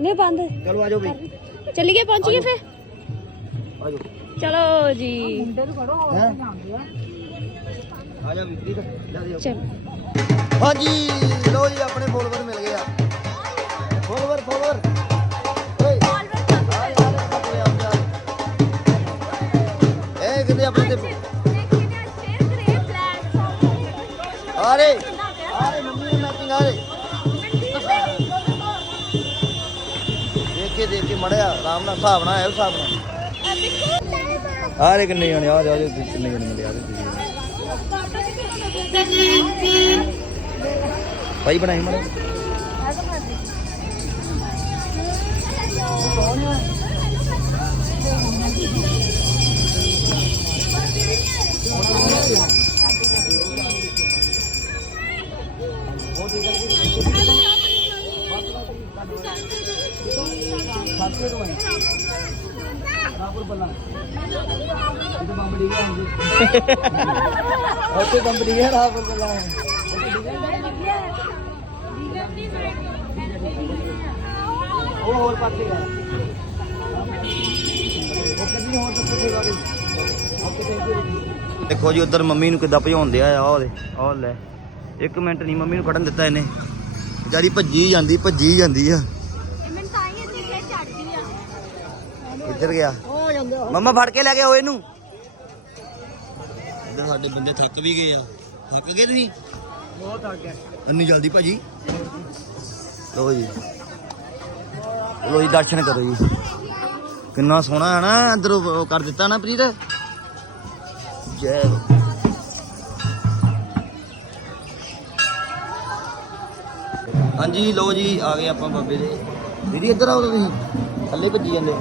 ਨਹੀਂ ਬੰਦ। ਚਲੋ ਆਜੋ ਬਈ। ਚਲੀਏ ਪਹੁੰਚ ਗਏ ਫੇ ਆਜੋ। ਚਲੋ ਜੀ। ਦਿਓ ਚਲ। ਹਾਂਜੀ ਲੋ ਜੀ ਆਪਣੇ ਫੋਲੋਵਰ ਮਿਲ ਗਏ ਆ। ਫੋਲੋਵਰ ਫੋਲੋਵਰ ਜਾ ਇਹ ਕਿਤੇ ਆਪਣੇ ਤੇ ਆਰੇ। ਮੜਿਆ ਆਰਾਮ ਨਾਲ ਹਿਸਾਬ ਨਾਲ ਆਇਆ ਹਿਸਾਬ ਨਾਲ। ਆਰੇ ਕਿੰਨੇ ਜਾਣੇ ਆ ਜਾ ਕਿੰਨੇ ਜਾਣੇ ਮਿਲੇ ਆਰੇ ਭਾਈ ਬਣਾਈ ਮੜੇ ਉੱਥੇ ਕੰਪਨੀ ਹੈ ਰਾਹ ਪਰ ਉਹ ਹੋਰ ਪਾਸੇ ਆ ਉਹ ਕਦੀ ਹੋਰ ਪਾਸੇ ਸੇਵਾ ਦੇਖੋ ਜੀ ਉਧਰ ਮੰਮੀ ਨੂੰ ਕਿੱਦਾਂ ਭਜਾਉਂਦੇ ਆ ਆ ਉਹਦੇ, ਆਹ ਲੈ। ਇੱਕ ਮਿੰਟ ਨਹੀਂ, ਮੰਮੀ ਨੂੰ ਕੱਢਣ ਦਿੱਤਾ ਇਹਨੇ। ਵਿਚਾਰੀ ਭੱਜੀ ਜਾਂਦੀ ਭੱਜੀ ਜਾਂਦੀ ਆ। ਕਿੱਧਰ ਗਿਆ। ਮੰਮਾ ਫੜ ਕੇ ਲੈ ਕੇ ਆਓ ਇਹਨੂੰ। ਇੱਧਰ ਸਾਡੇ ਬੰਦੇ ਥੱਕ ਵੀ ਗਏ ਆ। ਥੱਕ ਗਏ ਤੁਸੀਂ? ਬਹੁਤ ਆ ਗਿਆ ਇੰਨੀ ਜਲਦੀ ਭਾਜੀ। ਲੋ ਜੀ। ਲੋ ਜੀ ਦਰਸ਼ਨ ਕਰੋ ਜੀ। ਕਿੰਨਾ ਸੋਹਣਾ ਹੈ ਨਾ ਅੰਦਰ ਉਹ ਕਰ ਦਿੱਤਾ ਨਾ ਪ੍ਰੀਤ। ਜੈ ਹਾਂਜੀ ਲੋ ਜੀ ਆ ਗਏ ਆਪਾਂ ਬਾਬੇ ਦੇ। ਦੀਦੀ ਇੱਧਰ ਆਓ ਤੁਸੀਂ। ਥੱਲੇ ਭੱਜੀ ਜਾਂਦੇ।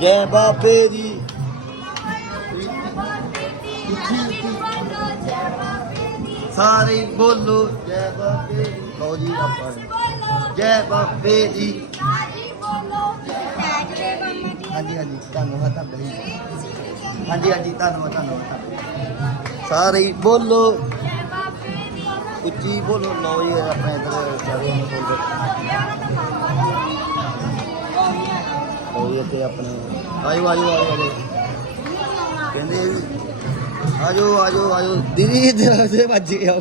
ਜੈ ਬਾਬੇ ਜੀ। ਸਾਰੇ ਬੋਲੋ, ਜੈ ਬਾਬੇ ਲਓ ਜੀ ਆਪਾਂ ਜੈ ਬਾਬੇ ਦੀ ਹਾਂਜੀ ਹਾਂਜੀ ਧੰਨਵਾਦ ਤੁਹਾਡਾ ਜੀ ਹਾਂਜੀ ਹਾਂਜੀ ਧੰਨਵਾਦ ਧੰਨਵਾਦ ਤੁਹਾਡਾ। ਸਾਰੇ ਹੀ ਬੋਲੋ। ਉੱਚੀ ਬੋਲੋ। ਲਓ ਜੀ ਆਪਣੇ ਇੱਧਰ ਸਾਰੇ ਨੂੰ ਬੋਲੋ। ਜੀ ਇੱਥੇ ਆਪਣੇ ਆਜੋ ਆਜੋ ਆਜੋ ਆਜੋ ਕਹਿੰਦੇ ਆਜੋ ਆਜੋ ਆਜੋ। ਦੀਦੀ ਦੇ ਵੱਜ ਗਿਆ।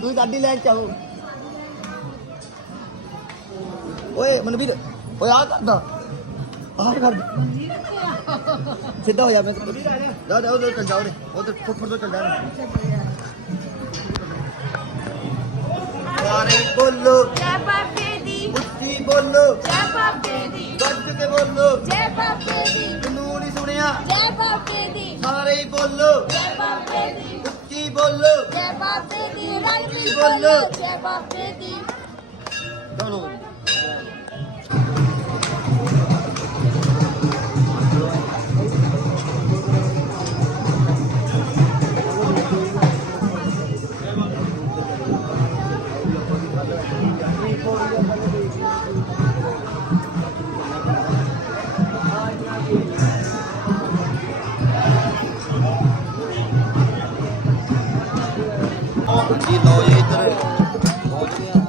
ਤੂੰ ਸਾਡੀ ਲੈਣ ਚਾਹੋ ਓਏ ਮਨਵੀਰ ਓਏ ਆ ਕਰਦਾ। ਆ ਕਰਦਾ ਸਿੱਧਾ ਹੋ ਜਾ ਮੈਂ ਜਾ। ਜਾ ਉਧਰ ਚੱਲ ਜਾ ਉਰੇ। ਉਧਰ ਫੁੱਫੜ ਤੋਂ ਚੱਲ ਜਾ। ਸਾਰੇ ਬੋਲੋ। ਦੀ ਉੱਚੀ ਬੋਲੋ। ਜੈ ਬਾਬੇ ਦੀ। ਗੱਜ ਕੇ ਬੋਲੋ। ਜੈ ਬਾਬੇ ਦੀ। ਕਾਨੂੰਨ ਨਹੀਂ ਸੁਣਿਆ। ਜੈ ਬਾਬੇ ਦੀ। ਸਾਰੇ ਹੀ ਬੋਲੋ। ਜੈ ਬਾਬੇ ਦੀ। ਉੱਚੀ ਬੋਲੋ। ਜੈ ਬਾਬੇ ਦੀ। ਰਲ ਕੀ ਬੋਲੋ। ਜੈ ਬਾਬੇ ਦੀ। ਜੀ ਲੋ ਜੀ ਇੱਧਰ। ਪਹੁੰਚ ਗਏ ਆ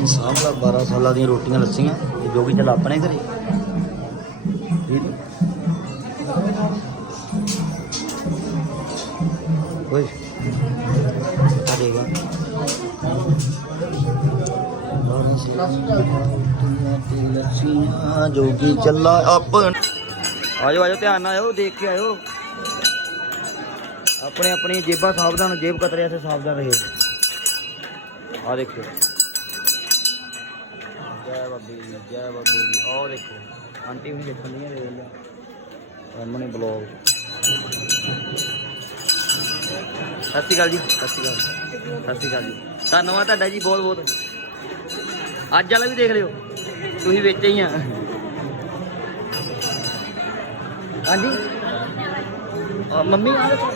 ਜੀ 12 ਸਾਲਾਂ ਦੀਆਂ ਰੋਟੀਆਂ ਲੱਸੀਆਂ ਜੋ ਕਿ ਚੱਲ ਆਪਣੇ ਘਰੇ। ਠੀਕ ਲੱਸੀਆਂ ਜੋਗੀ ਚੱਲਾ ਆਪ ਆਜੋ ਆਜੋ, ਧਿਆਨ ਨਾਲ ਆਇਓ ਦੇਖ ਕੇ ਆਇਓ ਆਪਣੇ, ਆਪਣੀ ਜੇਬਾਂ ਸਾਵਧਾਨ, ਜੇਬ ਕਤਰਿਆ ਸੇ ਸਾਵਧਾਨ ਰਹੇ। ਆ ਦੇਖੋ। ਜੈ ਬਾਬੇ ਦੀ ਜੈ ਬਾਬੇ ਦੀ ਆਹ ਦੇਖੋ, ਆਂਟੀ ਵੀ ਦੇਖਣ ਦੀਆਂ ਵੇਖ ਲੈ ਸਾਹਮਣੇ ਬਲੌਗ। ਸਤਿ ਸ਼੍ਰੀ ਅਕਾਲ ਜੀ, ਸਤਿ ਸ਼੍ਰੀ ਅਕਾਲ। ਸਤਿ ਸ਼੍ਰੀ ਅਕਾਲ ਜੀ। ਧੰਨਵਾਦ ਤੁਹਾਡਾ ਜੀ ਬਹੁਤ ਬਹੁਤ ਅੱਜ ਵਾਲਾ ਵੀ ਦੇਖ ਲਿਓ। ਤੁਸੀਂ ਵਿੱਚ ਹੀ ਆ। ਹਾਂਜੀ। ਮੰਮੀ ਆ ਦੇਖੋ।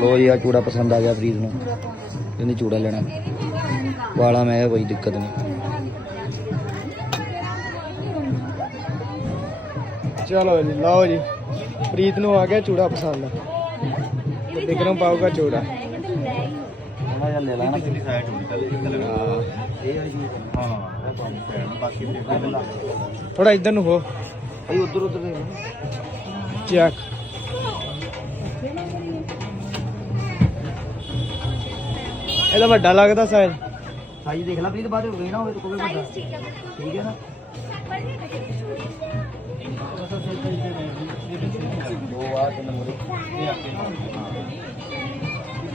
ਲੋ ਜੀ ਆ ਚੂੜਾ ਪਸੰਦ ਆ ਗਿਆ ਫਰੀਦ ਨੂੰ। ਕਹਿੰਦੀ ਚੂੜਾ ਲੈਣਾ। ਵਾਲਾ ਮੈਂ ਕੋਈ ਦਿੱਕਤ ਨਹੀਂ। ਚਲੋ ਜੀ ਲਓ ਜੀ। ਪ੍ਰੀਤ ਨੂੰ ਆ ਗਿਆ ਚੂੜਾ ਪਸੰਦ। ਵਿਕਰਮ ਪਾਊਗਾ ਚੂੜਾ। ਥੋੜਾ ਜਿਹਾ ਲੈ ਲੈਣਾ ਕਿੰਨੀ ਸਾਈਡ ਇਹ ਥੋੜਾ ਇੱਧਰ ਨੂੰ ਹੋ। ਭਾਈ ਉਧਰ ਉਧਰ ਚੱਕ। ਇਹਦਾ ਵੱਡਾ ਲੱਗਦਾ ਸਾਇਜ਼ ਸਾਈਜ਼ ਦੇਖ ਲੈ ਪ੍ਰੀਤ ਬਾਅਦ ਹੋ ਗਈ ਨਾ ਹੋਵੇ ਤਾਂ ਕੋਈ ਵੱਡਾ। ਠੀਕ ਹੈ ਨਾ ਦੋ ਆ। ਤਿੰਨ ਮੋਰੇ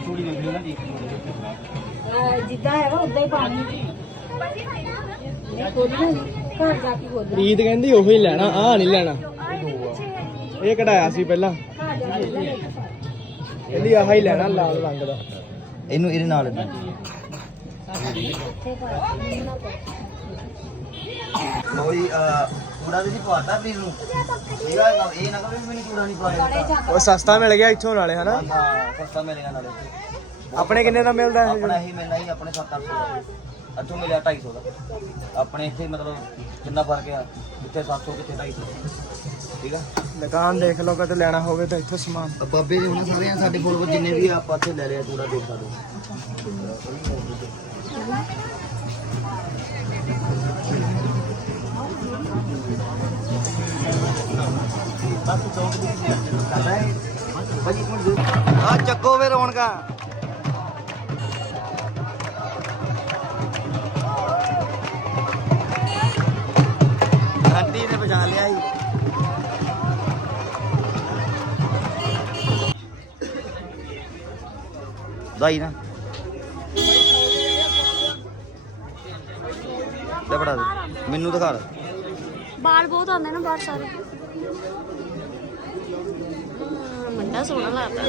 ਥੋੜੀ ਦੇਖ ਲੈਣਾ ਜੀ ਜਿੱਦਾਂ ਹੈਗਾ ਉਦਾਂ ਹੀ ਪਾਣੀ। ਘਰ ਜਾ ਕੇ ਖੋਲ ਪ੍ਰੀਤ ਕਹਿੰਦੀ ਉਹੀ ਲੈਣਾ ਆ ਨਹੀਂ ਲੈਣਾ। ਇਹ ਕਢਾਇਆ ਸੀ ਪਹਿਲਾਂ। ਕਹਿੰਦੀ ਆਹ ਹੀ ਲੈਣਾ ਲਾਲ ਰੰਗ ਦਾ। ਇਹਨੂੰ ਇਹਦੇ ਨਾਲ ਇਦਾਂ ਕੋਈ ਕੂੜਾ ਵੀ ਨਹੀਂ ਪਵਾਤਾ ਪ੍ਰੀਤ ਨੂੰ ਠੀਕ ਆ ਇਹ ਨਾ ਕਹੇ ਮੈਨੂੰ ਕੂੜਾ ਨਹੀਂ ਪਾਇਆ ਉਹ ਸਸਤਾ ਮਿਲ ਗਿਆ ਇੱਥੋਂ ਨਾਲੇ ਹਨਾ? ਹਾਂ ਸਸਤਾ ਮਿਲੇਗਾ ਨਾਲੇ ਉੱਥੇ। ਆਪਣੇ ਕਿੰਨੇ ਦਾ ਮਿਲਦਾ ਇਹ? ਆਪਣਾ ਹੀ ਮਿਲਣਾ ਹੀ ਆਪਣੇ 7-800 ਦਾ। ਇੱਥੋਂ ਮਿਲਿਆ 250 ਦਾ। ਆਪਣੇ ਇੱਥੇ ਮਤਲਬ ਕਿੰਨਾ ਫ਼ਰਕ ਆ ਜਿੱਥੇ 700 ਕਿੱਥੇ 250 ਠੀਕ ਆ? ਦੁਕਾਨ ਦੇਖ ਲਓ ਕਿਤੇ ਲੈਣਾ ਹੋਵੇ ਤਾਂ ਇੱਥੋਂ ਸਮਾਨ। ਬਾਬੇ ਦੇ ਉਹਨਾਂ ਸਾਰਿਆਂ ਸਾਡੇ ਫੋਲੋਵਰ ਜਿੰਨੇ ਵੀ ਆ, ਆਪਾਂ ਇੱਥੇ ਲੈ ਲਿਆ ਪੂਰਾ ਦੇਖ ਸਕਦੇ ਹੋ। ਆ ਚੱਕੋ ਵੇ ਰੌਣਕਾਂ। ਦਾਈ ਨਾ। ਲੈ ਬੜਾ ਦੇ। ਮੈਨੂੰ ਦਿਖਾ ਦੇ। ਬਾਲ ਬਹੁਤ ਆਉਂਦੇ ਨਾ ਬਾਹਰ ਸਾਰੇ। ਹਮ, ਮੁੰਡਾ ਸੋਹਣਾ ਲੱਗਦਾ।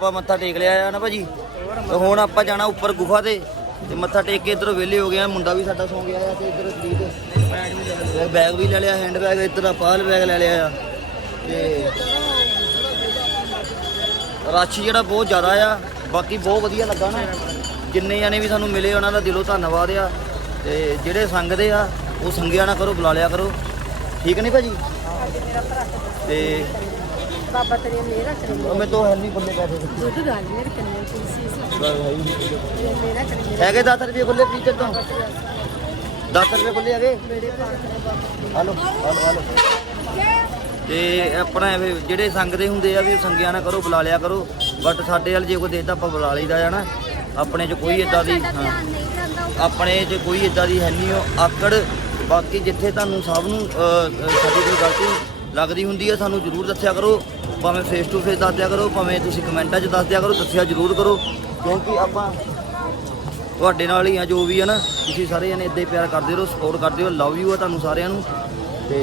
ਆਪਾਂ ਮੱਥਾ ਟੇਕ ਲਿਆ ਆ ਨਾ ਭਾਜੀ। ਤੇ ਹੁਣ ਆਪਾਂ ਜਾਣਾ ਉੱਪਰ ਗੁਫਾ ਤੇ। ਤੇ ਮੱਥਾ ਟੇਕ ਕੇ ਇਧਰੋਂ ਵਿਹਲੇ ਹੋ ਗਏ ਆ, ਮੁੰਡਾ ਵੀ ਸਾਡਾ ਸੌਂ ਗਿਆ ਆ ਤੇ ਇਧਰ ਸਲੀਪ ਬੈਗ ਵੀ ਲੈ ਲਿਆ ਹੈਂਡ ਬੈਗ ਇਧਰ ਆ ਪਾਲ ਬੈਗ ਲੈ ਲਿਆ ਆ। ਤੇ ਰਸ਼ ਜਿਹੜਾ ਬਹੁਤ ਜ਼ਿਆਦਾ ਆ, ਬਾਕੀ ਬਹੁਤ ਵਧੀਆ ਲੱਗਾ ਨਾ। ਜਿੰਨੇ ਜਾਣੇ ਵੀ ਸਾਨੂੰ ਮਿਲੇ, ਉਹਨਾਂ ਦਾ ਦਿਲੋਂ ਧੰਨਵਾਦ ਆ। ਤੇ ਜਿਹੜੇ ਸੰਗਦੇ ਆ, ਉਹ ਸੰਗਿਆ ਨਾ ਕਰੋ, ਬੁਲਾ ਲਿਆ ਕਰੋ। ਠੀਕ ਨਹੀਂ ਭਾਜੀ? ਤੇ ਬਾਬਾ ਤੇਰੇ ਮੇਰਾ ਕਰੇ ਉਹ ਮੈਂ ਤੋਂ ਹੈ ਨਹੀਂ ਬੱਲੇ ਪੈਸੇ ਦੁੱਧ ਗੱਲ ਮੇਰੇ ਕੰਨੇ ਚ ਸੀ ਮੇਰਾ ਕਰੇ ਹੈਗੇ 10 ਰੁਪਏ ਬੱਲੇ ਫੀਚਰ ਤੋਂ 10 ਰੁਪਏ ਬੱਲੇ ਹੈਗੇ? ਮੇਰੇ ਪਾਸ ਕਰੇ ਬਾਬਾ। Hello hello hello. ਤੇ ਆਪਣਾ ਇਹ ਜਿਹੜੇ ਸੰਗਦੇ ਹੁੰਦੇ ਆ ਵੀ ਸੰਗਿਆ ਨਾ ਕਰੋ ਬੁਲਾ ਲਿਆ ਕਰੋ। ਬਟ ਸਾਡੇ ਵੱਲ ਜੇ ਕੋਈ ਦੇਖਦਾ ਆਪਾਂ ਬੁਲਾ ਲਈਦਾ ਨਾ। ਆਪਣੇ 'ਚ ਕੋਈ ਇਦਾਂ ਦੀ ਆਪਣੇ 'ਚ ਕੋਈ ਇਦਾਂ ਦੀ ਹੈ ਨਹੀਂ ਉਹ ਆਕੜ। ਬਾਕੀ ਜਿੱਥੇ ਤੁਹਾਨੂੰ ਸਭ ਨੂੰ ਸਾਡੀ ਕੋਈ ਗਲਤੀ ਲੱਗਦੀ ਹੁੰਦੀ ਹੈ ਸਾਨੂੰ ਜ਼ਰੂਰ ਦੱਸਿਆ ਕਰੋ। ਭਾਵੇਂ ਫੇਸ ਟੂ ਫੇਸ ਦੱਸ ਦਿਆ ਕਰੋ ਭਾਵੇਂ ਤੁਸੀਂ ਕਮੈਂਟਾਂ 'ਚ ਦੱਸ ਦਿਆ ਕਰੋ ਦੱਸਿਆ ਜ਼ਰੂਰ ਕਰੋ ਕਿਉਂਕਿ ਆਪਾਂ ਤੁਹਾਡੇ ਨਾਲ ਹੀ ਆ ਜੋ ਵੀ ਹੈ ਨਾ ਤੁਸੀਂ ਸਾਰੇ ਜਣੇ ਇੱਦਾਂ ਹੀ ਪਿਆਰ ਕਰਦੇ ਰਹੋ ਸਪੋਰਟ ਕਰਦੇ ਰਹੋ ਲਵ ਯੂ ਆ ਤੁਹਾਨੂੰ ਸਾਰਿਆਂ ਨੂੰ। ਤੇ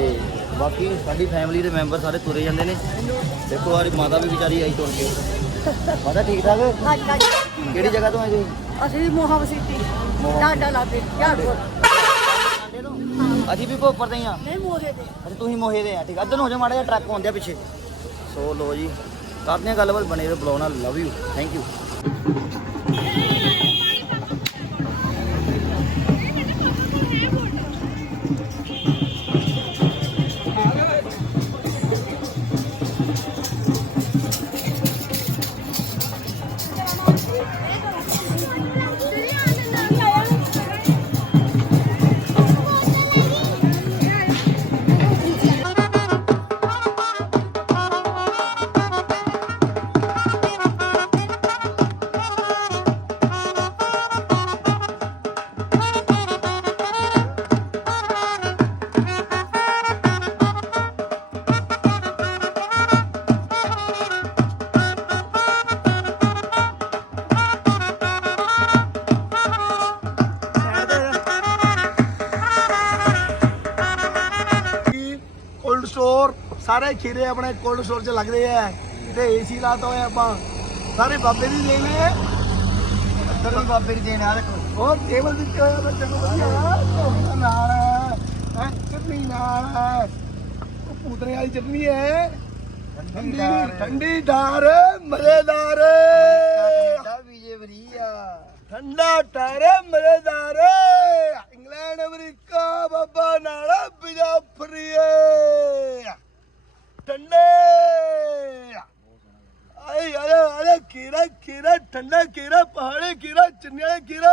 ਬਾਕੀ ਸਾਡੀ ਫੈਮਿਲੀ ਦੇ ਮੈਂਬਰ ਸਾਰੇ ਤੁਰੇ ਜਾਂਦੇ ਨੇ। ਦੇਖੋ ਆਰੀ ਮਾਤਾ ਵੀ ਵਿਚਾਰੀ ਆਈ ਤੁਰ ਕੇ। ਮਾਤਾ ਠੀਕ ਠਾਕ? ਅੱਜ ਅੱਜ ਕਿਹੜੀ ਜਗ੍ਹਾ ਤੋਂ ਆਏ ਜੀ ਅਸੀਂ ਮੋਹਾਵ ਸਿੱਟੀ ਡਾਡਾ ਲਾਦੇ ਯਾਰ ਅਸੀਂ ਵੀ ਭੋਪਰ ਦੇ ਹੀ ਆ। ਨਹੀਂ ਮੋਹੇ ਦੇ। ਅੱਛਾ ਤੁਸੀਂ ਮੋਹੇ ਦੇ ਆ ਠੀਕ ਅੱਧਰ ਹੋ ਜਾ ਮਾੜਾ ਜਿਹਾ ਟਰੱਕ ਆਉਂਦੇ ਆ ਪਿੱਛੇ। ਸੋ ਲੋ ਜੀ ਕਰਦੇ ਆ ਗੱਲਬਾਤ ਬਣੇ ਰਹੋ ਬੁਲਾਓ ਨਾਲ ਲਵ ਯੂ ਥੈਂਕ ਯੂ ਸਾਰੇ ਖੀਰੇ ਆਪਣੇ ਕੋਲਡ ਸਟੋਰ 'ਚ ਲੱਗਦੇ ਆ ਤੇ ਏਸੀ ਲਾਤਾ ਹੋਇਆ ਆਪਾਂ। ਸਾਰੇ ਬਾਬੇ ਦੀ ਦੇਣ ਹੈ ਸਰ ਬਾਬੇ ਦੀ ਦੇਣ ਆ ਦੇਖੋ ਉਹ ਟੇਬਲ ਦਿੱਤੇ ਹੋਇਆ ਬੱਚੇ ਨੂੰ ਵਧੀਆ ਕੋਫਤਾ ਨਾਲ ਹੈ ਚਟਨੀ ਨਾਲ ਉਹ ਪੂਤਰੇ ਵਾਲੀ ਚਟਨੀ ਹੈ। ਠੰਡੀ ਠੰਡੀ ਧਾਰ ਮਜ਼ੇਦਾਰ। ਠੰਡਾ ਟਾਇਰ ਮਜ਼ੇਦਾਰ। ਇੰਗਲੈਂਡ ਅਮਰੀਕਾ ਬਾਬਾ ਨਾਲ ਬਿਜਾ ਫਰੀਏ ਠੰਡੇ। ਆਏ ਆਏ ਆਏ ਕੀਰਾ ਕੀਰਾ ਠੰਡਾ ਕੀਰਾ ਪਹਾੜੀ ਕੀਰਾ ਚੰਨੇ ਵਾਲੇ ਕੀਰਾ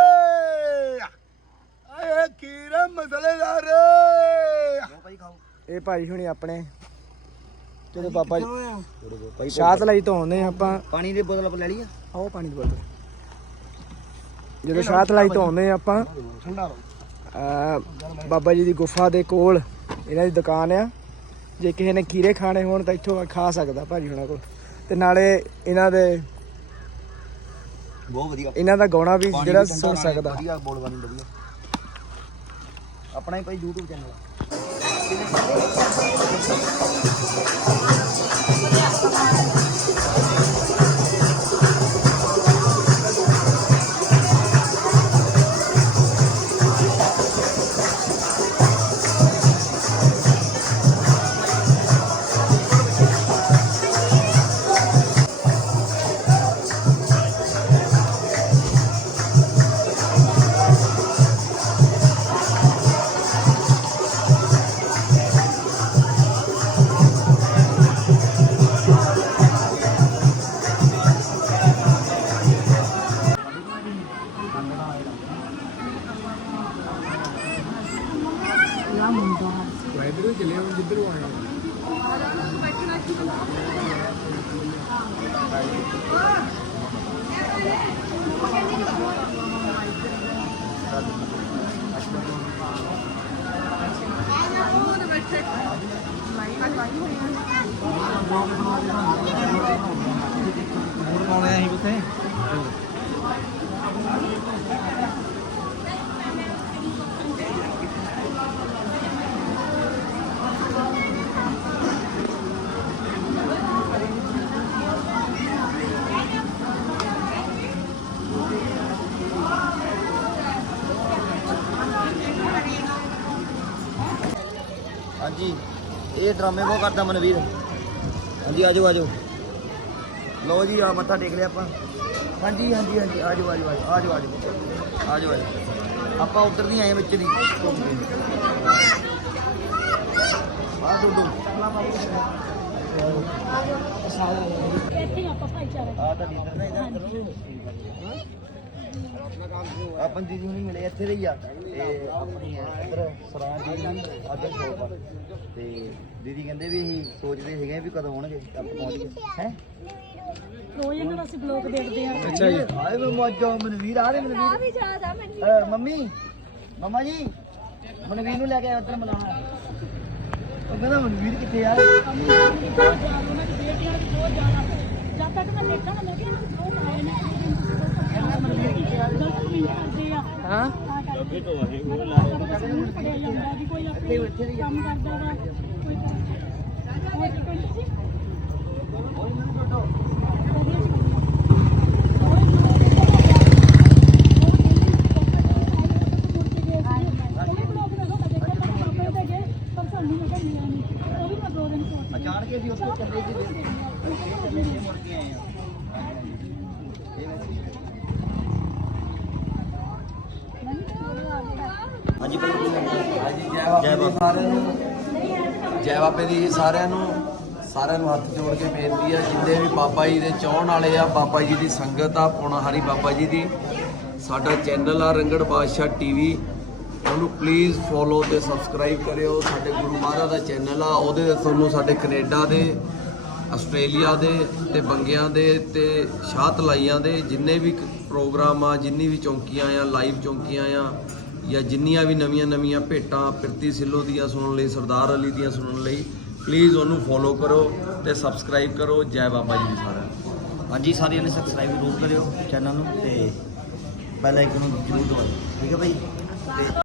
ਆਏ ਕੀਰਾ ਮਸਲੇਦਾਰ। ਭਾਈ ਖਾਓ ਇਹ ਭਾਈ ਹੁਣੀ ਆਪਣੇ। ਜਦੋਂ ਬਾਬਾ ਭਾਈ ਸ਼ਾਤ ਲਈ ਤੋਂ ਆਉਂਦੇ ਆਪਾਂ। ਪਾਣੀ ਦੀ ਬੋਤਲ ਆਪਾਂ ਲੈ ਲਈ ਆ ਆਓ ਪਾਣੀ ਦੀ ਬੋਤਲ। ਜਦੋਂ ਸ਼ਾਤ ਲਈ ਤੋਂ ਆਉਂਦੇ ਆਪਾਂ ਠੰਡਾ ਬਾਬਾ ਜੀ ਦੀ ਗੁਫਾ ਦੇ ਕੋਲ ਇਹਨਾਂ ਦੀ ਦੁਕਾਨ ਆ। ਜੇ ਕਿਸੇ ਨੇ ਖੀਰੇ ਖਾਣੇ ਹੋਣ ਤਾਂ ਇੱਥੋਂ ਖਾ ਸਕਦਾ ਭਾਜੀ ਹੁਣਾਂ ਕੋਲ। ਤੇ ਨਾਲੇ ਇਹਨਾਂ ਦੇ ਬਹੁਤ ਵਧੀਆ। ਇਹਨਾਂ ਦਾ ਗਾਉਣਾ ਵੀ ਜਿਹੜਾ ਸੁਣ ਸਕਦਾ। ਵਧੀਆ ਬੋਲ ਬਾਣੀ ਵਧੀਆ। ਆਪਣਾ ਹੀ ਭਾਈ YouTube ਚੈਨਲ ਆ। ਡਰਾਮੇ ਬਹੁਤ ਕਰਦਾ ਮਨਵੀਰ। ਹਾਂਜੀ ਆਜੋ ਆਜੋ ਲਓ ਜੀ ਆ ਮੱਥਾ ਟੇਕ ਲਿਆ ਆਪਾਂ। ਹਾਂਜੀ ਹਾਂਜੀ ਹਾਂਜੀ ਆਜੋ ਆਜੋ ਆਜੋ ਆਜੋ ਆਜੋ ਆਜੋ ਆਜੋ ਆਪਾਂ ਉਧਰ ਦੀ ਆਏ, ਵਿੱਚ ਦੀ। ਆ ਡੋਡੂ ਆ ਆਪਾਂ ਦੀਦੀ ਹੁਣੀ ਮਿਲੇ, ਇੱਥੇ ਦੇ ਹੀ ਆ। ਤੇ ਆਪਣੀ ਇੱਧਰ ਸਰਾਂ ਦੀ ਅੱਧਰ ਸ਼ੋਪ ਆ ਤੇ ਦੀਦੀ ਕਹਿੰਦੇ ਵੀ ਅਸੀਂ ਸੋਚਦੇ ਸੀਗੇ ਵੀ ਕਦੋਂ ਆਉਣਗੇ ਆਪਾਂ ਪਹੁੰਚ ਗਏ। ਹੈ? ਰੋਜ਼ ਇਹਨਾਂ ਦਾ ਅਸੀਂ ਬਲੌਗ ਦੇਖਦੇ ਆ ਅੱਛਾ ਜੀ। ਆਏ ਮੈਂ ਮੌਜਾ ਮਨਵੀਰ ਆ ਰਹੇ ਮਨਵੀਰ। ਵੀ ਜ਼ਿਆਦਾ ਮੈਨੂੰ ਅਹ ਮੰਮੀ ਮਮਾ ਜੀ ਮਨਵੀਰ ਨੂੰ ਲੈ ਕੇ ਉੱਧਰ ਮਿਲਾਉਣਾ। ਉਹ ਕਹਿੰਦਾ ਮਨਵੀਰ ਕਿੱਥੇ ਆ? ਬਹੁਤ ਜ਼ਿਆਦਾ ਉਹਨਾਂ ਦੀ ਬੇਟੀਆਂ ਦੀ ਬਹੁਤ ਜ਼ਿਆਦਾ। ਜਦ ਤੱਕ ਮੈਂ ਦੇਖਾਂ ਨਾ ਮੈਂ ਕਿਹਾ ਬਹੁਤ ਆਏ ਨੇ। ਗਲਤ ਕਮੈਂਟ ਕਰਦੇ ਆ। ਹਾਂ? ਕੋਈ ਕੰਮ ਕਰਦਾ ਵਾ ਕੋਈ ਹੋਰ ਕੀ ਕਹਿੰਦੇ ਸੀ ਅਚਾਨਕ ਅਸੀਂ ਉੱਥੇ ਚੱਲੇ ਸੀ ਚੱਲੇ ਸੀ ਮੁੜ ਕੇ ਆਏ ਆ ਹਾਂਜੀ ਭਾਈ ਜੈ ਬਾਬਾ। ਸਾਰਿਆਂ ਨੂੰ ਜੈ ਬਾਬੇ ਦੀ ਸਾਰਿਆਂ ਨੂੰ ਸਾਰਿਆਂ ਨੂੰ ਹੱਥ ਜੋੜ ਕੇ ਬੇਨਤੀ ਆ, ਜਿੰਨੇ ਵੀ ਬਾਬਾ ਜੀ ਦੇ ਚਾਹਣ ਵਾਲੇ ਆ, ਬਾਬਾ ਜੀ ਦੀ ਸੰਗਤ ਆ ਪੌਣਾ ਹਰੀ ਬਾਬਾ ਜੀ ਦੀ, ਸਾਡਾ ਚੈਨਲ ਆ, ਰੰਗੜ ਬਾਦਸ਼ਾਹ ਟੀਵੀ। ਉਹਨੂੰ ਪਲੀਜ਼ ਫੋਲੋ ਤੇ ਸਬਸਕ੍ਰਾਈਬ ਕਰਿਓ। ਸਾਡੇ ਗੁਰੂ ਮਹਾਰਾਜ ਦਾ ਚੈਨਲ ਆ, ਉਹਦੇ ਤੇ ਤੁਹਾਨੂੰ ਸਾਡੇ ਕੈਨੇਡਾ ਦੇ, ਆਸਟ੍ਰੇਲੀਆ ਦੇ ਤੇ ਬੰਗਿਆਂ ਦੇ ਤੇ ਸ਼ਾਹਤ ਲਾਈਆਂ ਦੇ, ਜਿੰਨੇ ਵੀ ਪ੍ਰੋਗਰਾਮ ਆ, ਜਿੰਨੀ ਵੀ ਚੌਂਕੀਆਂ ਆ ਲਾਈਵ ਚੌਂਕੀਆਂ ਆ ਜਾਂ ਜਿੰਨੀਆਂ ਵੀ ਨਵੀਆਂ ਨਵੀਆਂ ਭੇਟਾਂ, ਪਿਰਤੀ ਸਿੱਲੋ ਦੀਆਂ ਸੁਣਨ ਲਈ, ਸਰਦਾਰ ਅਲੀ ਦੀਆਂ ਸੁਣਨ ਲਈ ਪਲੀਜ਼ ਉਹਨੂੰ ਫੋਲੋ ਕਰੋ ਤੇ ਸਬਸਕ੍ਰਾਈਬ ਕਰੋ। ਜੈ ਬਾਬਾ ਜੀ ਦੀ ਸਾਰਿਆਂ ਹਾਂਜੀ, ਸਾਰਿਆਂ ਨੇ ਸਬਸਕ੍ਰਾਈਬ ਜ਼ਰੂਰ ਕਰਿਓ ਚੈਨਲ ਨੂੰ ਤੇ ਬੈਲ ਆਈਕਨ ਨੂੰ ਜ਼ਰੂਰ ਦਬਾਇਓ ਠੀਕ ਹੈ ਭਾਈ? ਤੇ